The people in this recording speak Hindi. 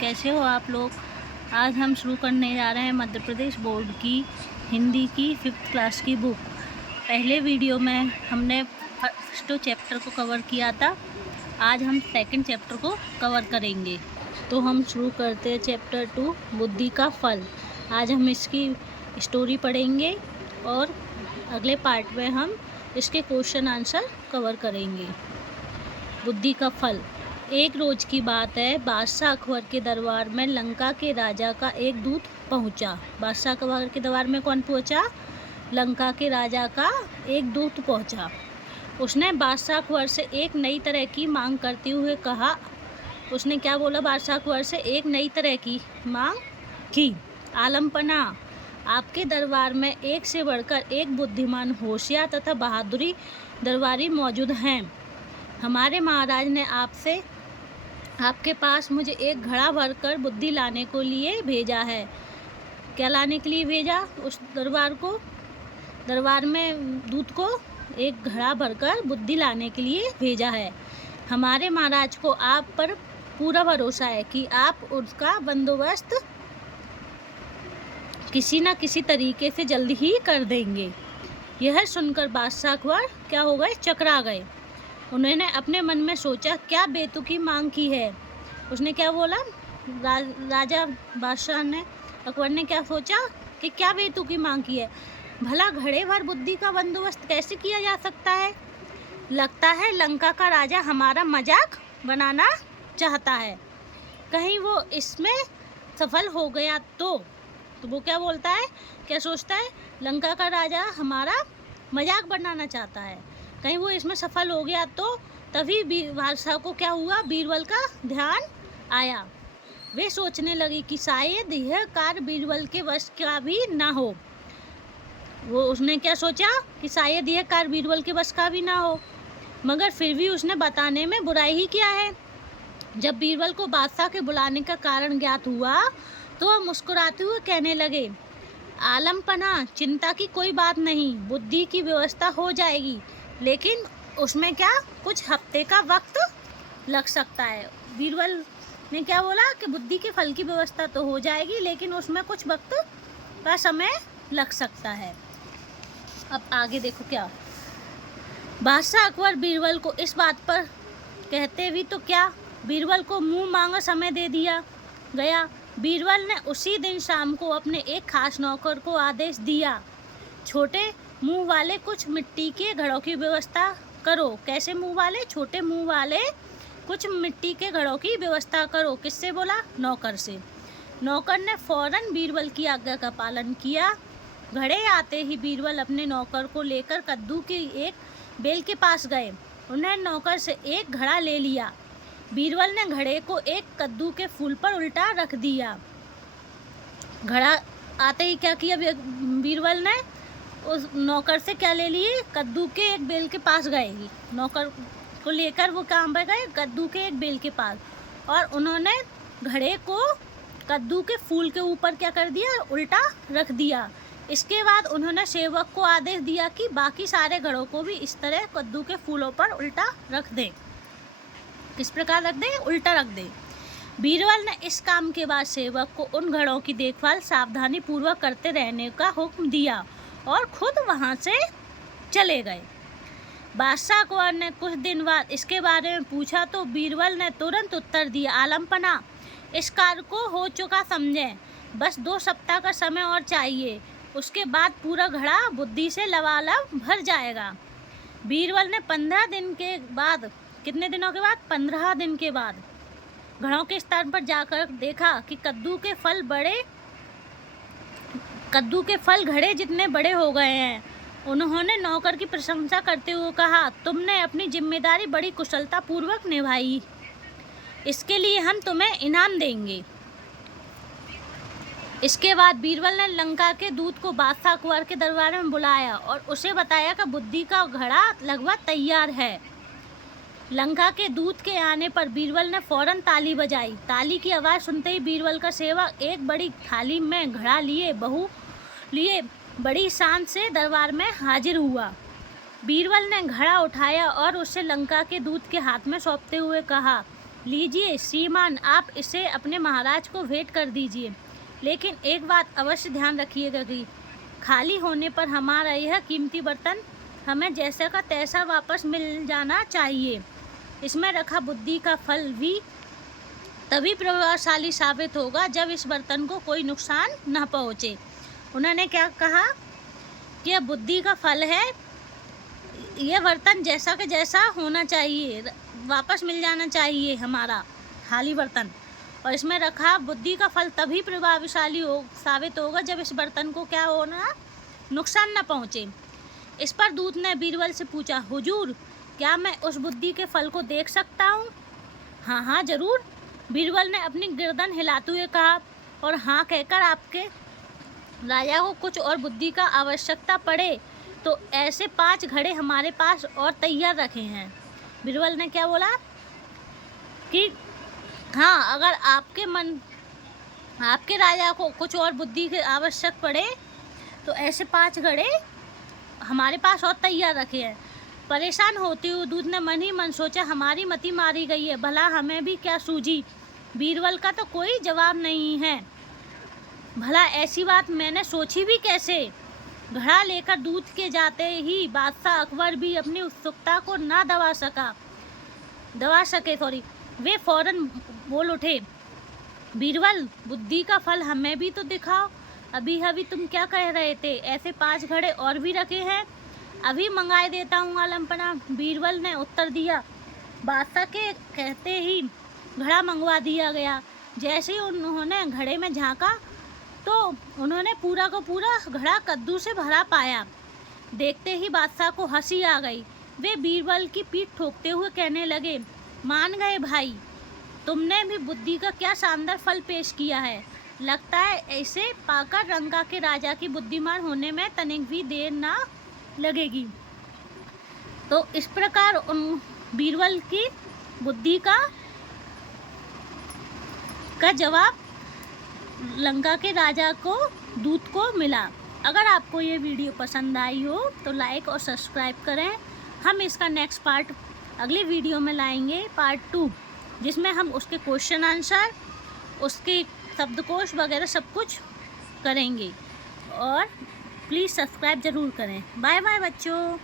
कैसे हो आप लोग। आज हम शुरू करने जा रहे हैं मध्य प्रदेश बोर्ड की हिंदी की 5th क्लास की बुक। पहले वीडियो में हमने फर्स्ट चैप्टर को कवर किया था। आज हम सेकंड चैप्टर को कवर करेंगे। तो हम शुरू करते हैं चैप्टर 2 बुद्धि का फल। आज हम इसकी स्टोरी पढ़ेंगे और अगले पार्ट में हम इसके क्वेश्चन आंसर कवर करेंगे। बुद्धि का फल। एक रोज की बात है, बादशाह अकबर के दरबार में लंका के राजा का एक दूत पहुंचा। बादशाह अकबर के दरबार में कौन पहुंचा? लंका के राजा का एक दूत पहुंचा। उसने बादशाह अकबर से एक नई तरह की मांग करते हुए कहा। उसने क्या बोला? बादशाह अकबर से एक नई तरह की मांग की। आलमपना, आपके दरबार में एक से बढ़कर एक बुद्धिमान, होशियार तथा बहादुरी दरबारी मौजूद हैं। हमारे महाराज ने आपके पास मुझे एक घड़ा भरकर बुद्धि लाने को लिए भेजा है। क्या लाने के लिए भेजा? उस दरबार में दूत को एक घड़ा भरकर बुद्धि लाने के लिए भेजा है। हमारे महाराज को आप पर पूरा भरोसा है कि आप उसका बंदोबस्त किसी न किसी तरीके से जल्दी ही कर देंगे। यह सुनकर बादशाह अकबर क्या हो गए? चकरा गए। उन्होंने अपने मन में सोचा, क्या बेतुकी मांग की है। उसने क्या बोला? राजा बादशाह ने, अकबर ने क्या सोचा कि क्या बेतुकी मांग की है। भला घड़े भर बुद्धि का बंदोबस्त कैसे किया जा सकता है? लगता है लंका का राजा हमारा मजाक बनाना चाहता है। कहीं वो इसमें सफल हो गया तो वो क्या बोलता है, क्या सोचता है? लंका का राजा हमारा मजाक बनाना चाहता है। कहीं वो इसमें सफल हो गया तो तभी बादशाह को क्या हुआ? बीरबल का ध्यान आया। वे सोचने लगी कि शायद यह कार्य बीरबल के वश का भी ना हो। उसने क्या सोचा कि शायद यह कार्य बीरबल के वश का भी ना हो, मगर फिर भी उसने बताने में बुराई ही क्या है। जब बीरबल को बादशाह के बुलाने का कारण ज्ञात हुआ तो वह मुस्कुराते हुए कहने लगे, आलमपना, चिंता की कोई बात नहीं, बुद्धि की व्यवस्था हो जाएगी, लेकिन उसमें क्या कुछ हफ्ते का वक्त लग सकता है। बीरबल ने क्या बोला कि बुद्धि के फल की व्यवस्था तो हो जाएगी, लेकिन उसमें कुछ वक्त का समय लग सकता है। अब आगे देखो क्या। बादशाह अकबर बीरबल को इस बात पर कहते भी तो क्या, बीरबल को मुंह मांगा समय दे दिया गया। बीरबल ने उसी दिन शाम को अपने एक खास नौकर को आदेश दिया, छोटे मुंह वाले कुछ मिट्टी के घड़ों की व्यवस्था करो। कैसे मुंह वाले? छोटे मुंह वाले कुछ मिट्टी के घड़ों की व्यवस्था करो। किससे बोला? नौकर से। नौकर ने फौरन बीरबल की आज्ञा का पालन किया। घड़े आते ही बीरबल अपने नौकर को लेकर कद्दू की एक बेल के पास गए। उन्हें नौकर से एक घड़ा ले लिया। बीरबल ने घड़े को एक कद्दू के फूल पर उल्टा रख दिया। घड़ा आते ही क्या किया? बीरबल ने उस नौकर से क्या ले लिए? कद्दू के एक बेल के पास गए। नौकर को लेकर वो कहाँ पर गए? कद्दू के एक बेल के पास, और उन्होंने घड़े को कद्दू के फूल के ऊपर क्या कर दिया? उल्टा रख दिया। इसके बाद उन्होंने सेवक को आदेश दिया कि बाकी सारे घड़ों को भी इस तरह कद्दू के फूलों पर उल्टा रख दें। किस प्रकार रख दें? उल्टा रख दें। बीरबल ने इस काम के बाद सेवक को उन घड़ों की देखभाल सावधानी पूर्वक करते रहने का हुक्म दिया और खुद वहां से चले गए। बादशाह अकबर ने कुछ दिन बाद इसके बारे में पूछा तो बीरबल ने तुरंत उत्तर दिया, आलमपना, इस कार्य को हो चुका समझें, बस 2 सप्ताह का समय और चाहिए, उसके बाद पूरा घड़ा बुद्धि से लबालब भर जाएगा। बीरबल ने 15 दिन के बाद, कितने दिनों के बाद? 15 दिन के बाद घड़ों के स्थान पर जाकर देखा कि कद्दू के फल घड़े जितने बड़े हो गए हैं। उन्होंने नौकर की प्रशंसा करते हुए कहा, तुमने अपनी जिम्मेदारी बड़ी कुशलता पूर्वक निभाई, इसके लिए हम तुम्हें इनाम देंगे। इसके बाद बीरबल ने लंका के दूत को बादशाह अकबर के दरबार में बुलाया और उसे बताया कि बुद्धि का घड़ा लगभग तैयार है। लंका के दूत के आने पर बीरबल ने फौरन ताली बजाई। ताली की आवाज़ सुनते ही बीरबल का सेवक एक बड़ी थाली में घड़ा लिए बड़ी शान से दरबार में हाजिर हुआ। बीरबल ने घड़ा उठाया और उसे लंका के दूत के हाथ में सौंपते हुए कहा, लीजिए श्रीमान, आप इसे अपने महाराज को भेंट कर दीजिए, लेकिन एक बात अवश्य ध्यान रखिएगा कि खाली होने पर हमारा यह कीमती बर्तन हमें जैसा का तैसा वापस मिल जाना चाहिए। इसमें रखा बुद्धि का फल भी तभी प्रभावशाली साबित होगा जब इस बर्तन को कोई नुकसान न पहुँचे। उन्होंने क्या कहा कि यह बुद्धि का फल है, यह बर्तन जैसा कि जैसा होना चाहिए, वापस मिल जाना चाहिए हमारा खाली बर्तन, और इसमें रखा बुद्धि का फल तभी प्रभावशाली साबित होगा जब इस बर्तन को क्या होना, नुकसान न पहुँचे। इस पर दूत ने बीरबल से पूछा, हुजूर क्या मैं उस बुद्धि के फल को देख सकता हूँ? हाँ हाँ जरूर, बीरबल ने अपनी गर्दन हिलाते हुए कहा, और हाँ कहकर आपके राजा को कुछ और बुद्धि का आवश्यकता पड़े तो ऐसे 5 घड़े हमारे पास और तैयार रखे हैं। बीरबल ने क्या बोला कि हाँ, अगर आपके राजा को कुछ और बुद्धि के आवश्यक पड़े तो ऐसे 5 घड़े हमारे पास और तैयार रखे हैं। परेशान होते हुए दूत ने मन ही मन सोचा, हमारी मति मारी गई है, भला हमें भी क्या सूझी। बीरबल का तो कोई जवाब नहीं है, भला ऐसी बात मैंने सोची भी कैसे। घड़ा लेकर दूत के जाते ही बादशाह अकबर भी अपनी उत्सुकता को ना दबा सके वे फौरन बोल उठे, बीरबल बुद्धि का फल हमें भी तो दिखाओ। अभी तुम क्या कह रहे थे, ऐसे 5 घड़े और भी रखे हैं, अभी मंगाए देता हूँ आलमपना। बीरबल ने उत्तर दिया। बादशाह के कहते ही घड़ा मंगवा दिया गया। जैसे ही उन्होंने घड़े में झांका तो उन्होंने पूरा का पूरा घड़ा कद्दू से भरा पाया। देखते ही बादशाह को हंसी आ गई। वे बीरबल की पीठ ठोकते हुए कहने लगे, मान गए भाई, तुमने भी बुद्धि का क्या शानदार फल पेश किया है। लगता है ऐसे पाकर रंका के राजा की बुद्धिमान होने में तनिक भी देर ना लगेगी। तो इस प्रकार उन बीरबल की बुद्धि का जवाब लंका के राजा को दूत को मिला। अगर आपको ये वीडियो पसंद आई हो तो लाइक और सब्सक्राइब करें। हम इसका नेक्स्ट पार्ट अगले वीडियो में लाएंगे, पार्ट 2, जिसमें हम उसके क्वेश्चन आंसर, उसके शब्दकोश वगैरह सब कुछ करेंगे। और प्लीज़ सब्सक्राइब ज़रूर करें। बाय बाय बच्चों।